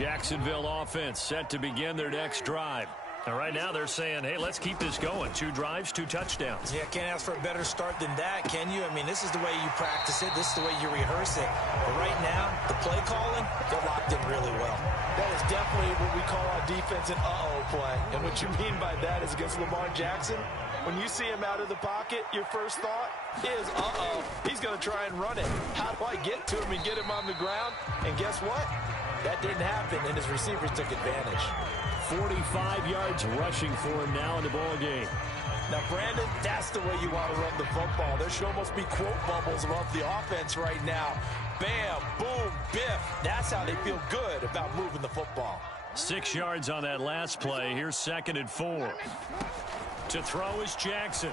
Jacksonville offense set to begin their next drive. And right now they're saying, hey, let's keep this going. 2 drives, 2 touchdowns. Yeah, can't ask for a better start than that, can you? I mean, this is the way you practice it. This is the way you rehearse it. But right now, the play calling, they're locked in really well. That is definitely what we call our defense an uh-oh play. And what you mean by that is against Lamar Jackson, when you see him out of the pocket, your first thought is, uh-oh, he's going to try and run it. How do I get to him and get him on the ground? And guess what? That didn't happen, and his receivers took advantage. 45 yards rushing for him now in the ball game. Now, Brandon, that's the way you want to run the football. There should almost be quote bubbles above the offense right now. Bam, boom, biff. That's how they feel good about moving the football. 6 yards on that last play. Here's 2nd and 4. To throw is Jackson.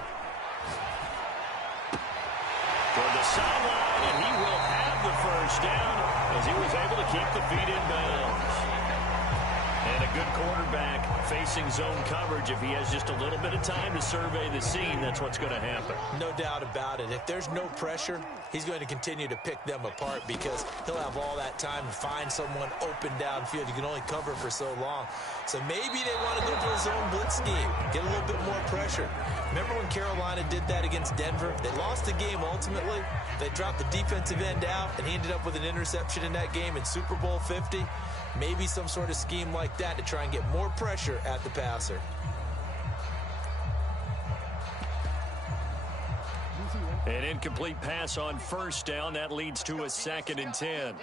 For the sideline, and he will have the first down as he was able to keep the feet in bounds. And a good quarterback facing zone coverage. If he has just a little bit of time to survey the scene, that's what's going to happen. No doubt about it. If there's no pressure, he's going to continue to pick them apart because he'll have all that time to find someone open downfield. You can only cover for so long. So maybe they want to go to a zone blitz scheme, get a little bit more pressure. Remember when Carolina did that against Denver? They lost the game ultimately. They dropped the defensive end out, and he ended up with an interception in that game in Super Bowl 50. Maybe some sort of scheme like that to try and get more pressure at the passer. An incomplete pass on first down. That leads to a 2nd and 10.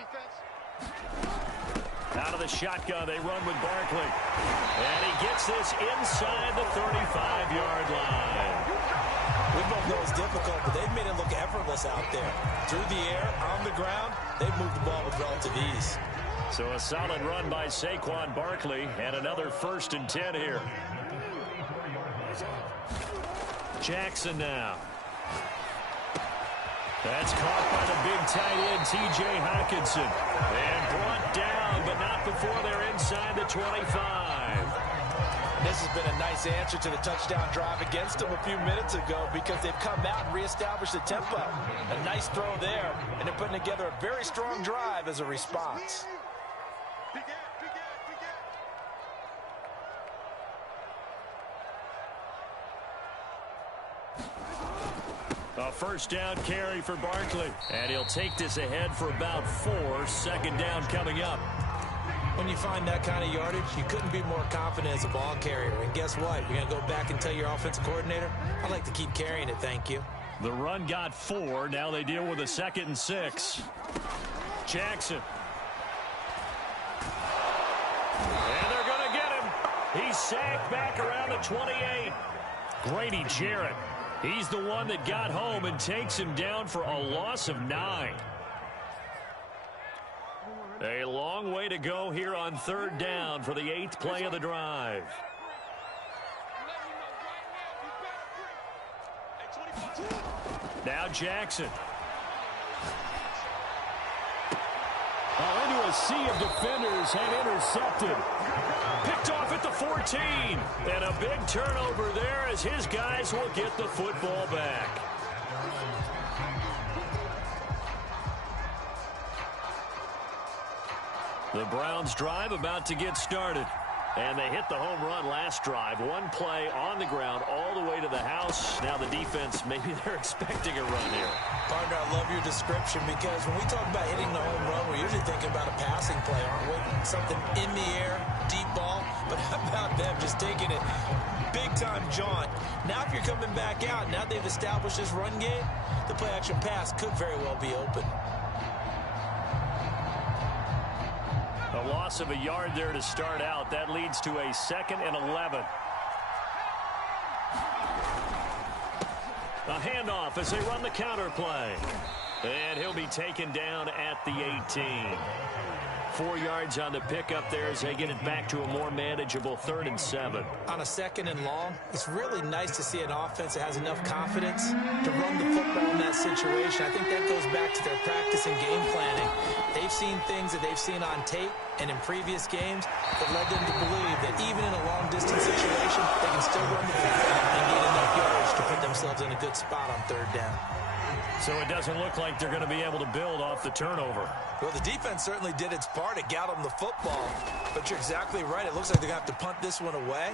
Out of the shotgun, they run with Barkley. And he gets this inside the 35-yard line. We both know it's difficult, but they've made it look effortless out there. Through the air, on the ground, they've moved the ball with relative ease. So a solid run by Saquon Barkley, and another 1st and 10 here. Jackson now. That's caught by the big tight end, T.J. Hockenson. And brought down, but not before they're inside the 25. This has been a nice answer to the touchdown drive against them a few minutes ago because they've come out and reestablished the tempo. A nice throw there, and they're putting together a very strong drive as a response. A first down carry for Barkley. And he'll take this ahead for about 4. 2nd down coming up. When you find that kind of yardage, you couldn't be more confident as a ball carrier. And guess what? You're going to go back and tell your offensive coordinator, I'd like to keep carrying it, thank you. The run got 4. Now they deal with a 2nd and 6. Jackson. And they're going to get him. He's sacked back around the 28. Grady Jarrett. He's the one that got home and takes him down for a loss of 9. A long way to go here on 3rd down for the 8th play of the drive. Now Jackson. Into a sea of defenders and intercepted. Picked off at the 14. And a big turnover there as his guys will get the football back. The Browns drive about to get started. And they hit the home run last drive. One play on the ground all the way to the house. Now the defense, maybe they're expecting a run here. Partner, I love your description because when we talk about hitting the home run, we're usually thinking about a passing play, aren't we? Something in the air, deep ball. But how about them just taking it big-time jaunt? Now if you're coming back out, now they've established this run game, the play-action pass could very well be open. A loss of a yard there to start out. That leads to a 2nd and 11. A handoff as they run the counter play. And he'll be taken down at the 18. 4 yards on the pickup there as they get it back to a more manageable 3rd and 7. On a 2nd and long, it's really nice to see an offense that has enough confidence to run the football in that situation. I think that goes back to their practice and game planning. They've seen things that they've seen on tape and in previous games that led them to believe that even in a long-distance situation, they can still run the football and get enough yards to put themselves in a good spot on 3rd down. So it doesn't look like they're going to be able to build off the turnover. Well, the defense certainly did its part. It got them the football. But you're exactly right. It looks like they're going to have to punt this one away.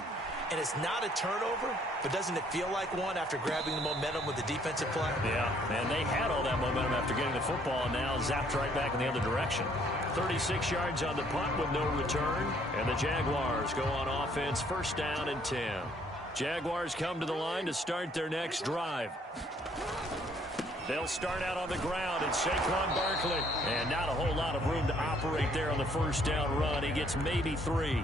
And it's not a turnover, but doesn't it feel like one after grabbing the momentum with the defensive play? Yeah, and they had all that momentum after getting the football, and now zapped right back in the other direction. 36 yards on the punt with no return. And the Jaguars go on offense, first down and 10. Jaguars come to the line to start their next drive. They'll start out on the ground. It's Saquon Barkley. And not a whole lot of room to operate there on the first down run. He gets maybe 3.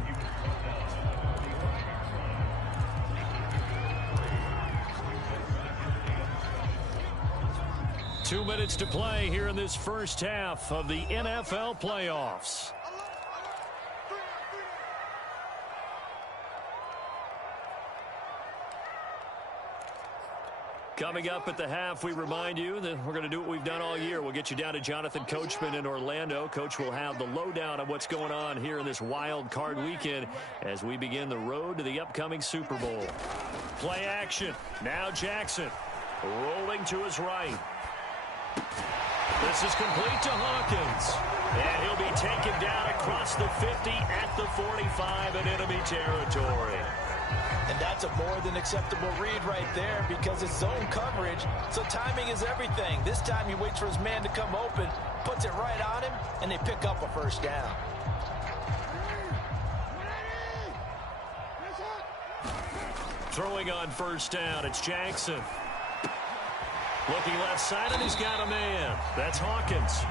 Two minutes to play here in this first half of the NFL playoffs. Coming up at the half, we remind you that we're going to do what we've done all year. We'll get you down to Jonathan Coachman in Orlando. Coach will have the lowdown on what's going on here in this wild card weekend as we begin the road to the upcoming Super Bowl. Play action. Now Jackson rolling to his right. This is complete to Hawkins. And he'll be taken down across the 50 at the 45 in enemy territory. And that's a more than acceptable read right there because it's zone coverage, so timing is everything. This time he waits for his man to come open, puts it right on him, and they pick up a first down. Throwing on first down, it's Jackson. Looking left side, and he's got a man. That's Hawkins.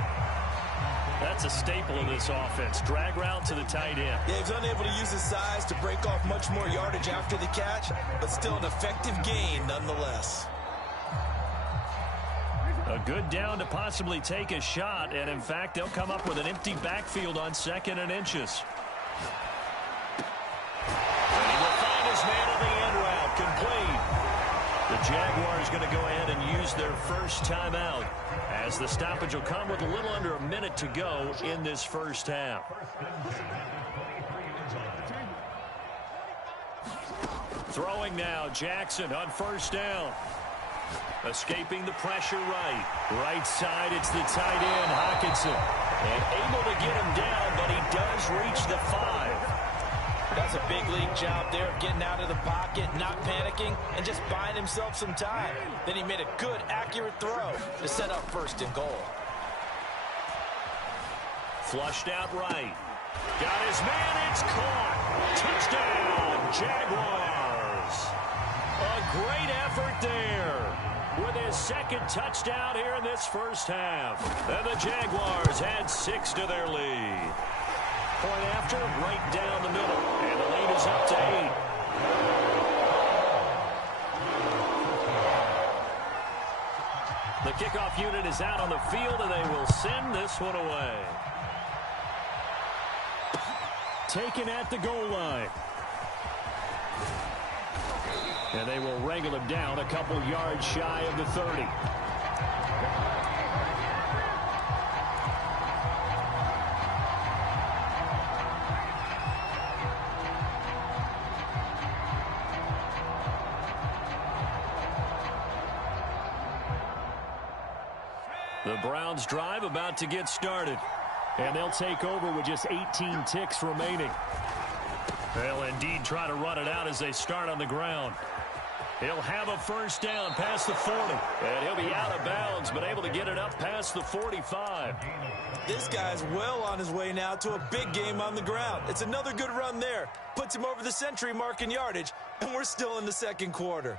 That's a staple of this offense. Drag route to the tight end. Yeah, he's unable to use his size to break off much more yardage after the catch, but still an effective gain nonetheless. A good down to possibly take a shot, and in fact, they'll come up with an empty backfield on 2nd and inches. And he will find his man on the end route, complete. The Jaguars going to go ahead and use their first timeout as the stoppage will come with a little under a minute to go in this first half. Throwing now, Jackson on first down. Escaping the pressure right. Right side, it's the tight end, Hawkinson. And able to get him down, but he does reach the 5. That's a big league job there of getting out of the pocket, not panicking, and just buying himself some time. Then he made a good, accurate throw to set up first and goal. Flushed out right. Got his man, it's caught. Touchdown, Jaguars. A great effort there with his second touchdown here in this first half. And the Jaguars add 6 to their lead. Point after, right down the middle. And the lead is up to 8. The kickoff unit is out on the field, and they will send this one away. Taken at the goal line. And they will wrangle him down a couple yards shy of the 30. The Browns drive about to get started. And they'll take over with just 18 ticks remaining. They'll indeed try to run it out as they start on the ground. He'll have a first down past the 40. And he'll be out of bounds, but able to get it up past the 45. This guy's well on his way now to a big game on the ground. It's another good run there. Puts him over the century mark in yardage, and we're still in the second quarter.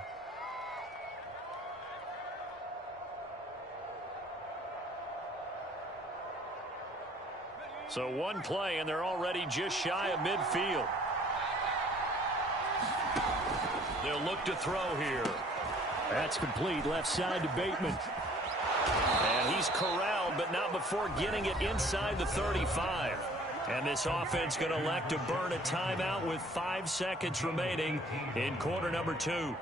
So one play, and they're already just shy of midfield. They'll look to throw here. That's complete, left side to Bateman. And he's corralled, but not before getting it inside the 35. And this offense going to elect to burn a timeout with 5 seconds remaining in quarter number 2.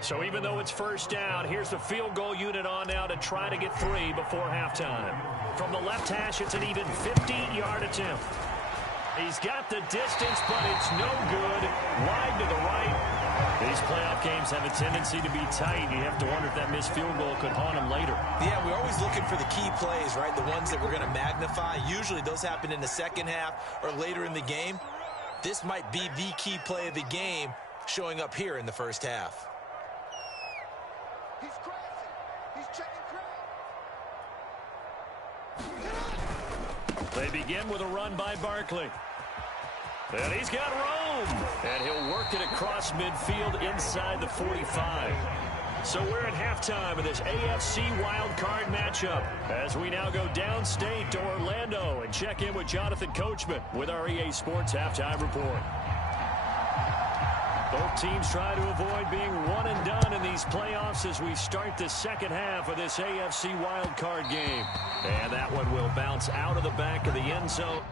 So even though it's first down, here's the field goal unit on now to try to get 3 before halftime. From the left hash, it's an even 50-yard attempt. He's got the distance, but it's no good. Wide to the right. These playoff games have a tendency to be tight. You have to wonder if that missed field goal could haunt them later. Yeah, we're always looking for the key plays, right? The ones that we're going to magnify. Usually those happen in the second half or later in the game. This might be the key play of the game showing up here in the first half. He's crazy. He's checking crazy. They begin with a run by Barkley. And he's got room. And he'll work it across midfield inside the 45. So we're at halftime of this AFC wildcard matchup as we now go downstate to Orlando and check in with Jonathan Coachman with our EA Sports Halftime Report. Both teams try to avoid being one and done in these playoffs as we start the second half of this AFC wildcard game. And that one will bounce out of the back of the end zone.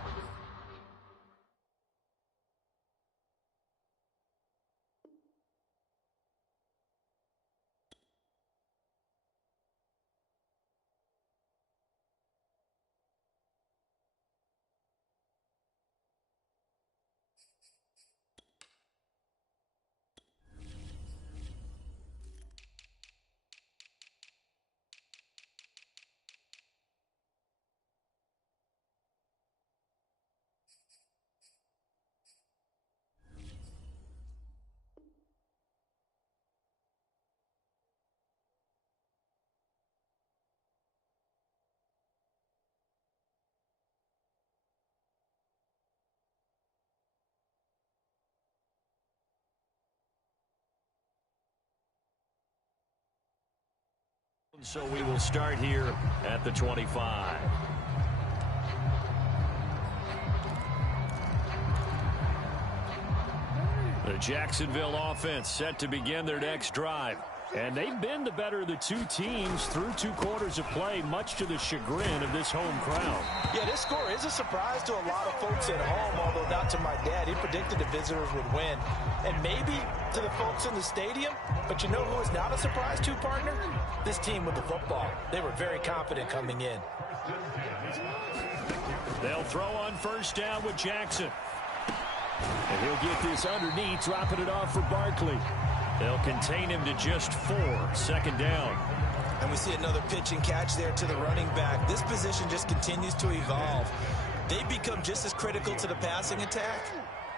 So we will start here at the 25. The Jacksonville offense set to begin their next drive. And they've been the better of the two teams through 2 quarters of play, much to the chagrin of this home crowd. Yeah, this score is a surprise to a lot of folks at home, although not to my dad. He predicted the visitors would win. And maybe to the folks in the stadium. But you know who is not a surprise to, partner? This team with the football. They were very confident coming in. They'll throw on first down with Jackson. And he'll get this underneath, dropping it off for Barkley. They'll contain him to just 4. Second down. And we see another pitch and catch there to the running back. This position just continues to evolve. They become just as critical to the passing attack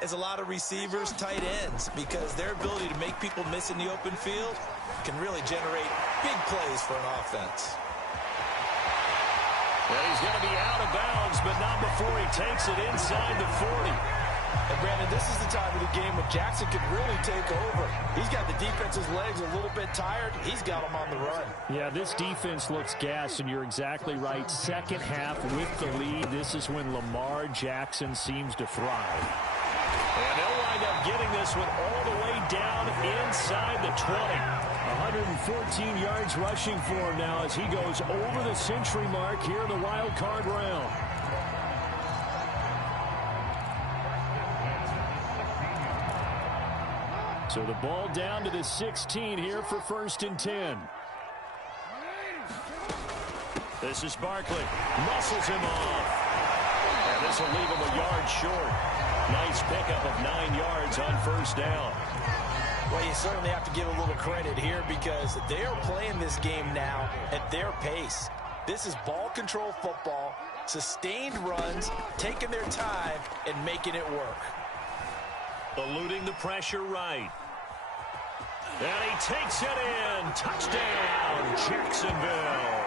as a lot of receivers, tight ends, because their ability to make people miss in the open field can really generate big plays for an offense. Well, he's going to be out of bounds, but not before he takes it inside the 40. And Brandon, this is the time of the game when Jackson can really take over. He's got the defense's legs a little bit tired. He's got them on the run. Yeah, this defense looks gassed, and you're exactly right. Second half with the lead, this is when Lamar Jackson seems to thrive. And they'll wind up getting this one all the way down inside the 20. 114 yards rushing for him now as he goes over the century mark here in the wild card round. So the ball down to the 16 here for 1st and 10. This is Barkley. Muscles him off. And this will leave him a yard short. Nice pickup of 9 yards on first down. Well, you certainly have to give a little credit here because they are playing this game now at their pace. This is ball control football, sustained runs, taking their time and making it work. Eluding the pressure right. And he takes it in. Touchdown, Jacksonville.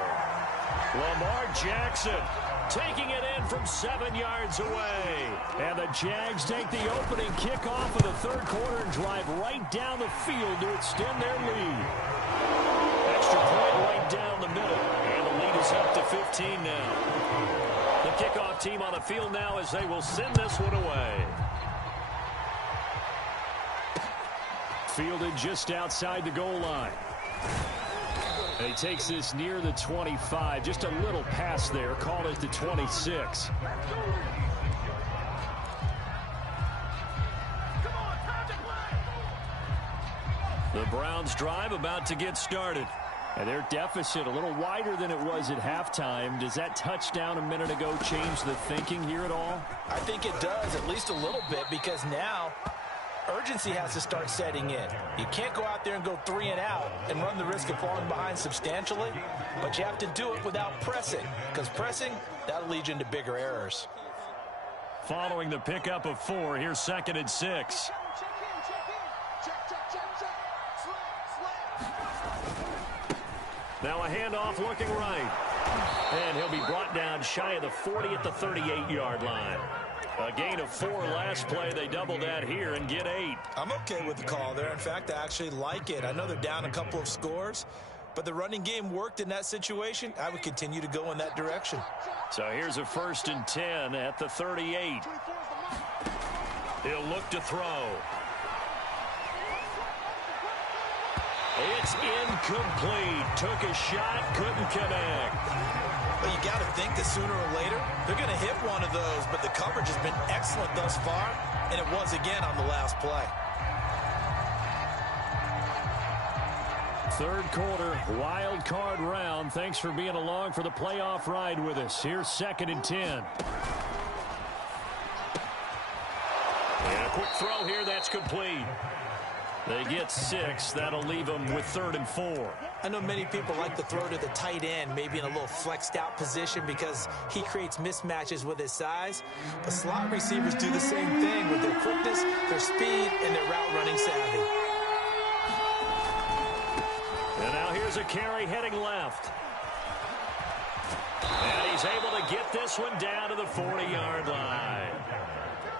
Lamar Jackson taking it in from 7 yards away. And the Jags take the opening kickoff of the 3rd quarter and drive right down the field to extend their lead. Extra point right down the middle. And the lead is up to 15 now. The kickoff team on the field now as they will send this one away. Fielded just outside the goal line. And he takes this near the 25. Just a little pass there. Called it the 26. The Browns drive about to get started. And their deficit a little wider than it was at halftime. Does that touchdown a minute ago change the thinking here at all? I think it does, at least a little bit, because now urgency has to start setting in. You can't go out there and go 3 and out and run the risk of falling behind substantially, but you have to do it without pressing, because pressing, that'll lead you into bigger errors. Following the pickup of 4, here's 2nd and 6. Now a handoff looking right. And he'll be brought down shy of the 40 at the 38-yard line. A gain of 4 last play. They double that here and get 8. I'm okay with the call there. In fact, I actually like it. I know they're down a couple of scores, but the running game worked in that situation. I would continue to go in that direction. So here's a 1st and 10 at the 38. He'll look to throw. It's incomplete. Took a shot, couldn't connect. Well, you got to think that sooner or later they're going to hit one of those, but the coverage has been excellent thus far, and it was again on the last play. Third quarter, wild card round. Thanks for being along for the playoff ride with us. Here's 2nd and 10. And a quick throw here, that's complete. They get 6. That'll leave them with 3rd and 4. I know many people like to throw to the tight end, maybe in a little flexed out position because he creates mismatches with his size. But slot receivers do the same thing with their quickness, their speed, and their route running savvy. And now here's a carry heading left. And he's able to get this one down to the 40-yard line.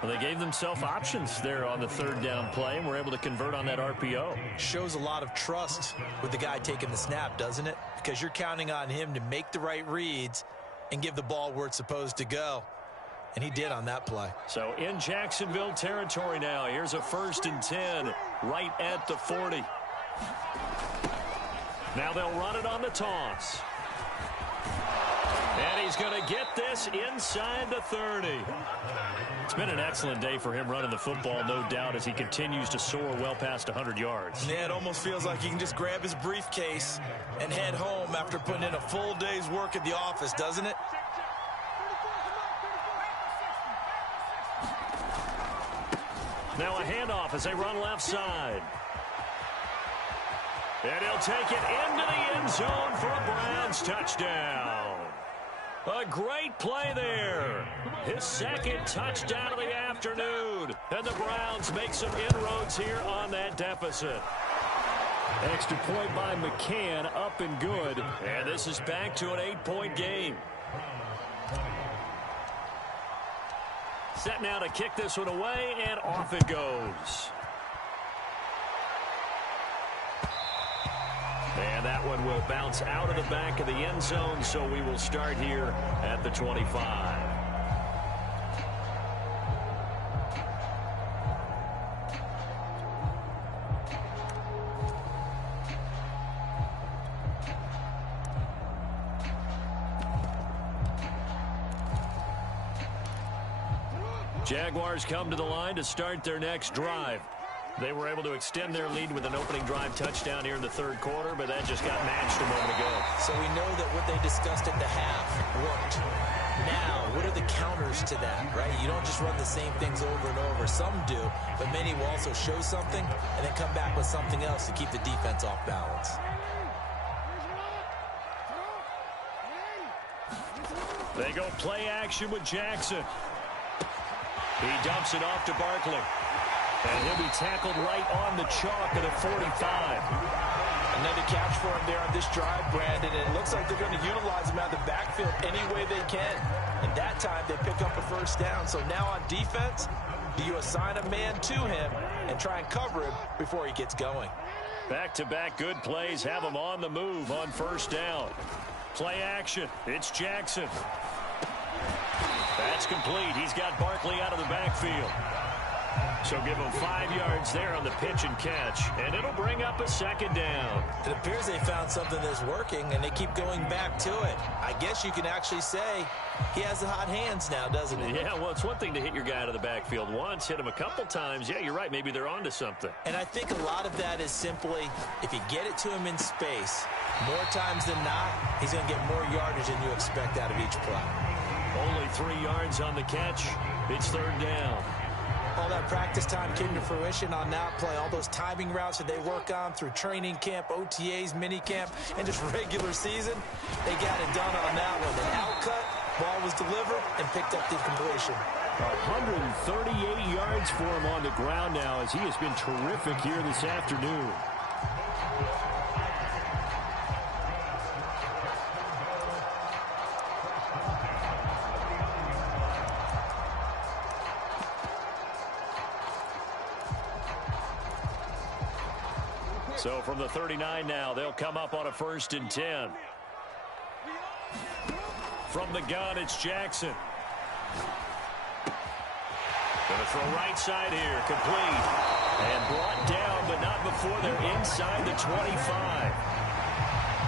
Well, they gave themselves options there on the 3rd down play, and were able to convert on that RPO. Shows a lot of trust with the guy taking the snap, doesn't it? Because you're counting on him to make the right reads and give the ball where it's supposed to go. And he did on that play. So in Jacksonville territory now. Here's a 1st and 10 right at the 40. Now they'll run it on the toss. And he's going to get this inside the 30. It's been an excellent day for him running the football, no doubt, as he continues to soar well past 100 yards. Yeah, it almost feels like he can just grab his briefcase and head home after putting in a full day's work at the office, doesn't it? Now a handoff as they run left side. And he'll take it into the end zone for a Browns touchdown. A great play there. His 2nd touchdown of the afternoon. And the Browns make some inroads here on that deficit. Extra point by McCann, up and good. And this is back to an 8-point game. Set now to kick this one away, and off it goes. And that one will bounce out of the back of the end zone, so we will start here at the 25. Jaguars come to the line to start their next drive. They were able to extend their lead with an opening drive touchdown here in the 3rd quarter, but that just got matched a moment ago. So we know that what they discussed at the half worked. Now, what are the counters to that, right? You don't just run the same things over and over. Some do, but many will also show something and then come back with something else to keep the defense off balance. They go play action with Jackson. He dumps it off to Barkley. And he'll be tackled right on the chalk at a 45. Another catch for him there on this drive, Brandon. And it looks like they're going to utilize him out of the backfield any way they can. And that time they pick up a 1st down. So now on defense, do you assign a man to him and try and cover him before he gets going? Back-to-back good plays have him on the move on 1st down. Play action. It's Jackson. That's complete. He's got Barkley out of the backfield. So give him 5 yards there on the pitch and catch, and it'll bring up a 2nd down. It appears they found something that's working, and they keep going back to it. I guess you can actually say he has the hot hands now, doesn't he? Yeah, well, it's one thing to hit your guy out of the backfield once, hit him a couple times. Yeah, you're right. Maybe they're onto something. And I think a lot of that is simply if you get it to him in space, more times than not, he's going to get more yardage than you expect out of each play. Only 3 yards on the catch. It's 3rd down. all that practice time came to fruition on that play. All those timing routes that they work on through training camp, OTAs, mini camp, and just regular season, they got it done on that one. An outcut, ball was delivered, and picked up the completion. 138 yards for him on the ground now, as he has been terrific here this afternoon. So from the 39 now, they'll come up on a 1st and 10. From the gun, it's Jackson. Going to throw right side here, complete. And brought down, but not before they're inside the 25.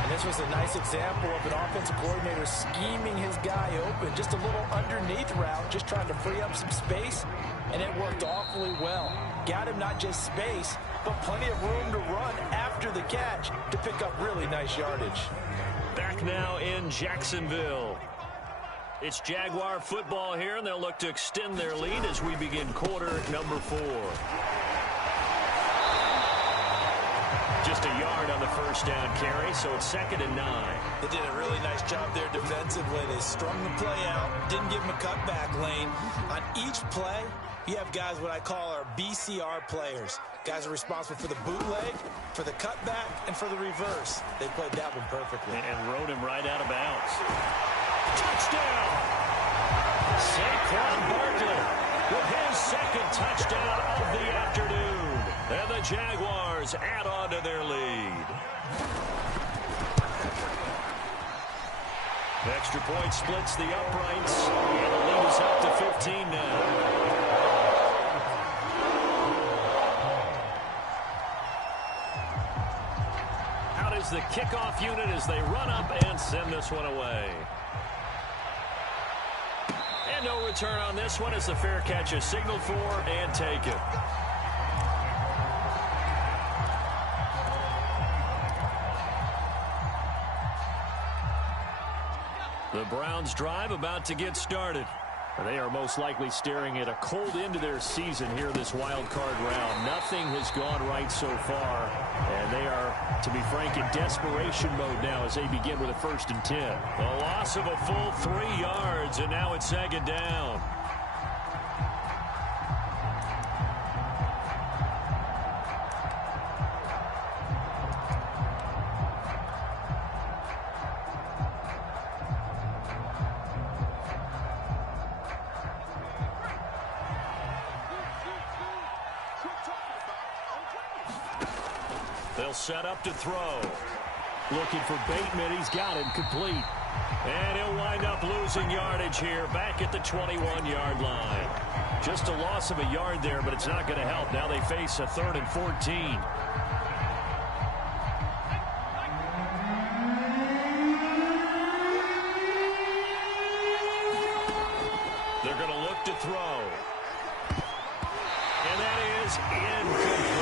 And this was a nice example of an offensive coordinator scheming his guy open. Just a little underneath route, just trying to free up some space, and it worked awfully well. Got him not just space, but plenty of room to run after the catch to pick up really nice yardage. Back now in Jacksonville. It's Jaguar football here, and they'll look to extend their lead as we begin quarter number 4. Just a yard on the 1st down carry, so it's 2nd and 9. They did a really nice job there defensively. They strung the play out, didn't give him a cutback lane. On each play, you have guys what I call our BCR players. Guys are responsible for the bootleg, for the cutback, and for the reverse. They played that one perfectly. And rode him right out of bounds. Touchdown! Saquon Barkley with his 2nd touchdown of the afternoon. And the Jaguars add on to their lead. Extra point splits the uprights. And the lead is up to 15 now. Out is the kickoff unit as they run up and send this one away. And no return on this one as the fair catch is signaled for and taken. The Browns drive about to get started. They are most likely staring at a cold end to their season here this wild card round. Nothing has gone right so far, and they are, to be frank, in desperation mode now as they begin with a 1st and 10. A loss of a full 3 yards, and now it's 2nd down. They'll set up to throw. Looking for Bateman. He's got him complete. And he'll wind up losing yardage here back at the 21-yard line. Just a loss of a yard there, but it's not going to help. Now they face a 3rd and 14. They're going to look to throw. And that is incomplete.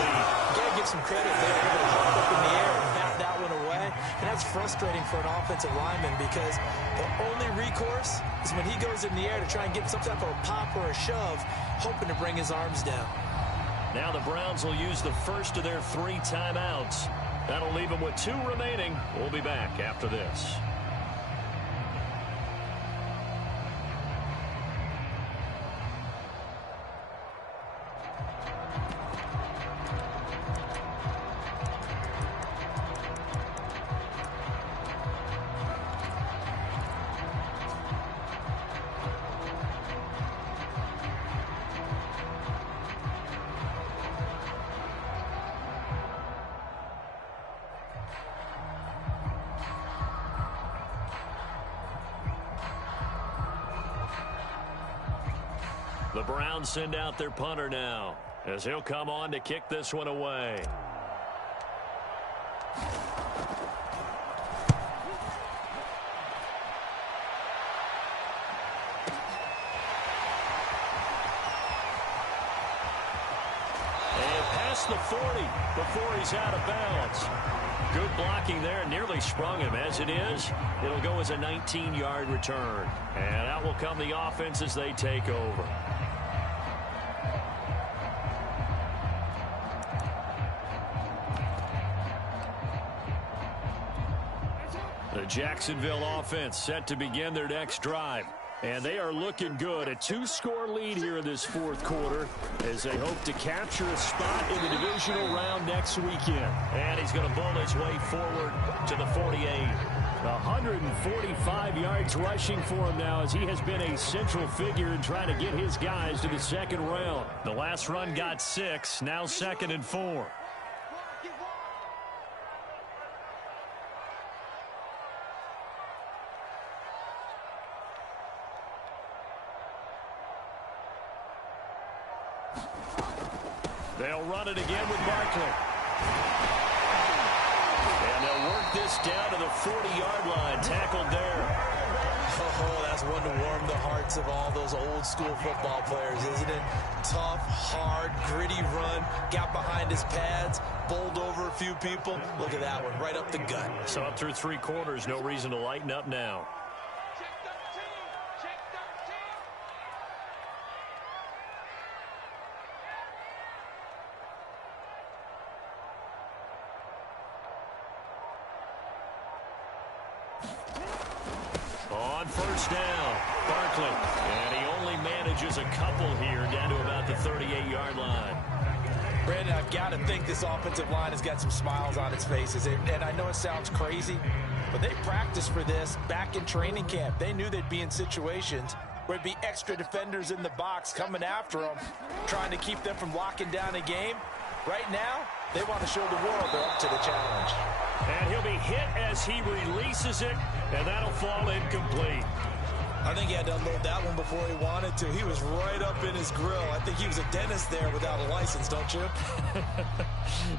Got to give some credit there. They're going to hop up in the air and bat that one away. And that's frustrating for an offensive lineman because the only recourse is when he goes in the air to try and get some type of a pop or a shove, hoping to bring his arms down. Now the Browns will use the first of their 3 timeouts. That'll leave them with 2 remaining. We'll be back after this. The Browns send out their punter now as he'll come on to kick this one away. And past the 40 before he's out of bounds. Good blocking there, nearly sprung him. As it is, it'll go as a 19-yard return. And out will come the offense as they take over. Jacksonville offense set to begin their next drive. And they are looking good. A 2-score lead here in this fourth quarter as they hope to capture a spot in the divisional round next weekend. And he's going to bull his way forward to the 48. 145 yards rushing for him now as he has been a central figure in trying to get his guys to the second round. The last run got 6, now 2nd and 4. They'll run it again with Barkley. And they'll work this down to the 40-yard line. Tackled there. Oh, that's one to warm the hearts of all those old-school football players, isn't it? Tough, hard, gritty run. Got behind his pads, bowled over a few people. Look at that one, right up the gut. So up through 3 quarters, no reason to lighten up now. On first down, Barkley. And he only manages a couple here down to about the 38-yard line. Brandon, I've got to think this offensive line has got some smiles on its faces. And I know it sounds crazy, but they practiced for this back in training camp. They knew they'd be in situations where it'd be extra defenders in the box coming after them, trying to keep them from locking down a game. Right now, they want to show the world they're up to the challenge. And he'll be hit as he releases it, and that'll fall incomplete. I think he had to unload that one before he wanted to. He was right up in his grill. I think he was a dentist there without a license, don't you?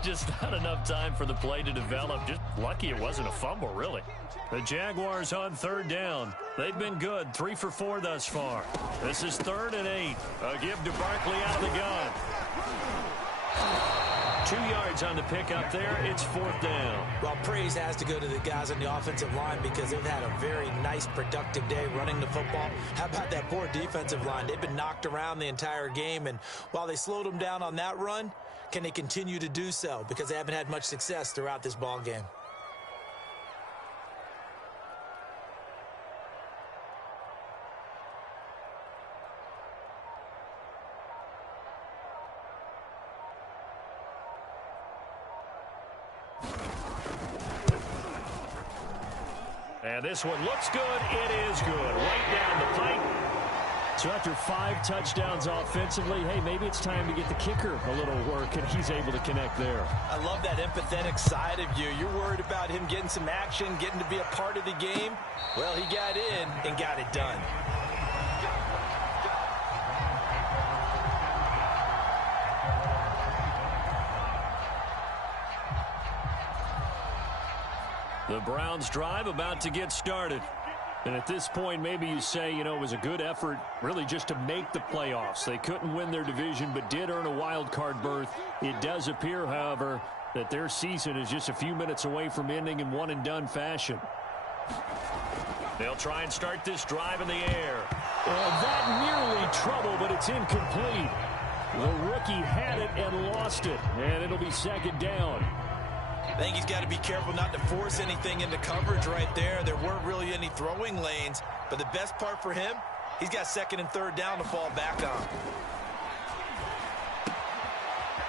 Just not enough time for the play to develop. Just lucky it wasn't a fumble, really. The Jaguars on third down. They've been good, 3 for 4 thus far. This is 3rd and 8. A give to Barkley out of the gun. 2 yards on the pickup there. It's 4th down. Well, praise has to go to the guys on the offensive line because they've had a very nice, productive day running the football. How about that poor defensive line? They've been knocked around the entire game, and while they slowed them down on that run, can they continue to do so? Because they haven't had much success throughout this ball game. And this one looks good. It is good. Right down the pipe. So after 5 touchdowns offensively, hey, maybe it's time to get the kicker a little work, and he's able to connect there. I love that empathetic side of you. You're worried about him getting some action, getting to be a part of the game. Well, he got in and got it done. The Browns drive about to get started. And at this point, maybe you say, it was a good effort really just to make the playoffs. They couldn't win their division but did earn a wild card berth. It does appear, however, that their season is just a few minutes away from ending in one-and-done fashion. They'll try and start this drive in the air. That nearly trouble, but it's incomplete. The rookie had it and lost it, and it'll be 2nd down. I think he's got to be careful not to force anything into coverage right there. There weren't really any throwing lanes, but the best part for him, he's got 2nd and 3rd down to fall back on.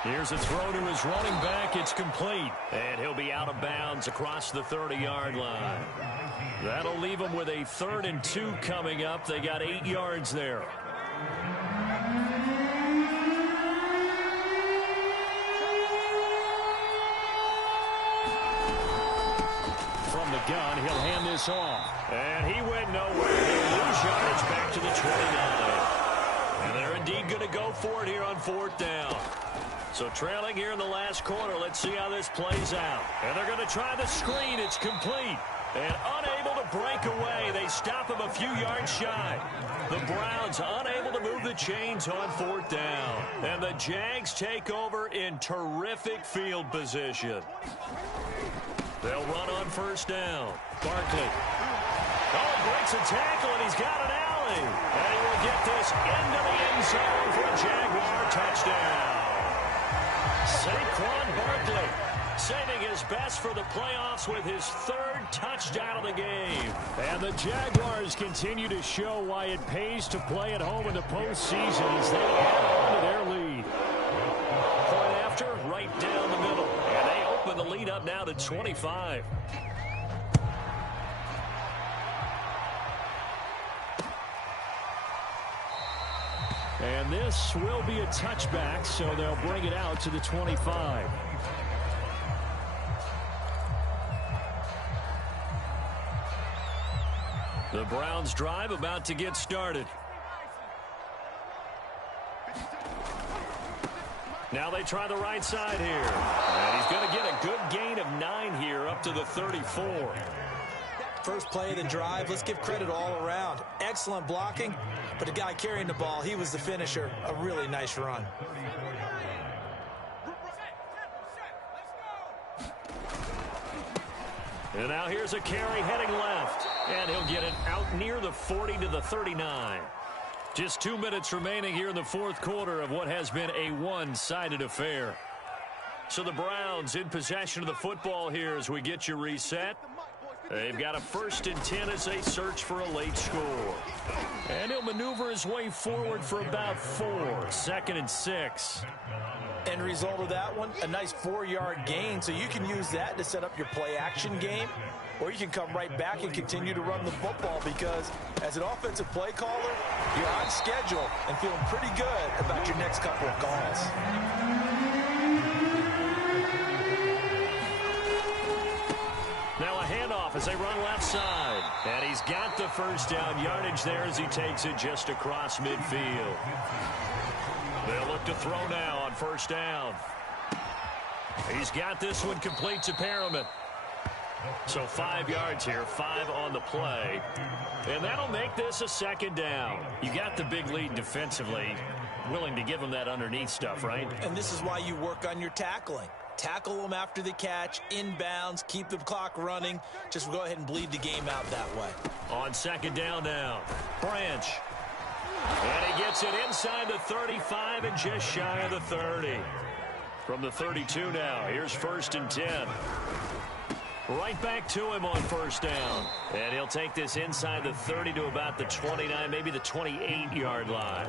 Here's a throw to his running back. It's complete, and he'll be out of bounds across the 30-yard line. That'll leave him with a 3rd and 2 coming up. They got 8 yards there. From the gun, he'll hand this off. And he went nowhere. He'll lose yardage back to the 29. And they're indeed going to go for it here on 4th down. So trailing here in the last quarter. Let's see how this plays out. And they're going to try the screen. It's complete. And unable to break away. They stop him a few yards shy. The Browns unable to move the chains on 4th down. And the Jags take over in terrific field position. They'll run on 1st down. Barkley. Oh, breaks a tackle, and he's got an alley. And he will get this into the end zone for a Jaguar touchdown. Saquon Barkley saving his best for the playoffs with his third touchdown of the game. And the Jaguars continue to show why it pays to play at home in the postseason as they add on to their lead. Point after, right down the middle. And they open the lead up now to 25. And this will be a touchback, so they'll bring it out to the 25. The Browns drive about to get started. Now they try the right side here. And he's going to get a good gain of 9 here up to the 34. First play of the drive, let's give credit all around. Excellent blocking, but the guy carrying the ball, he was the finisher. A really nice run. And now here's a carry heading left. And he'll get it out near the 40 to the 39. Just 2 minutes remaining here in the fourth quarter of what has been a one-sided affair. So the Browns in possession of the football here as we get you reset. They've got a 1st and 10 as they search for a late score. And he'll maneuver his way forward for about 4. 2nd and 6. End result of that one, a nice 4-yard gain. So you can use that to set up your play-action game, or you can come right back and continue to run the football because as an offensive play caller, you're on schedule and feeling pretty good about your next couple of calls. Now a handoff as they run left side. And he's got the first down yardage there as he takes it just across midfield. They'll look to throw now on 1st down. He's got this one complete to Perriman. So 5 yards here, 5 on the play. And that'll make this a 2nd down. You got the big lead defensively. Willing to give him that underneath stuff, right? And this is why you work on your tackling. Tackle them after the catch, inbounds, keep the clock running. Just go ahead and bleed the game out that way. On 2nd down now, Branch. And he gets it inside the 35 and just shy of the 30. From the 32 now, here's 1st and 10. Right back to him on 1st down. And he'll take this inside the 30 to about the 29, maybe the 28-yard line.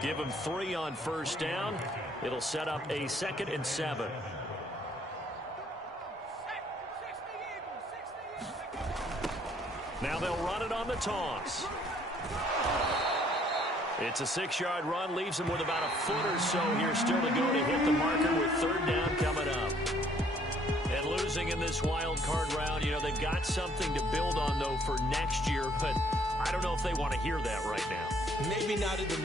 Give him 3 on 1st down. It'll set up a 2nd and 7. Now they'll run it on the toss. It's a 6-yard run, leaves him with about a foot or so here still to go to hit the marker with 3rd down coming up. And losing in this wild card round, you know, they've got something to build on, though, for next year, but I don't know if they want to hear that right now. Maybe not at the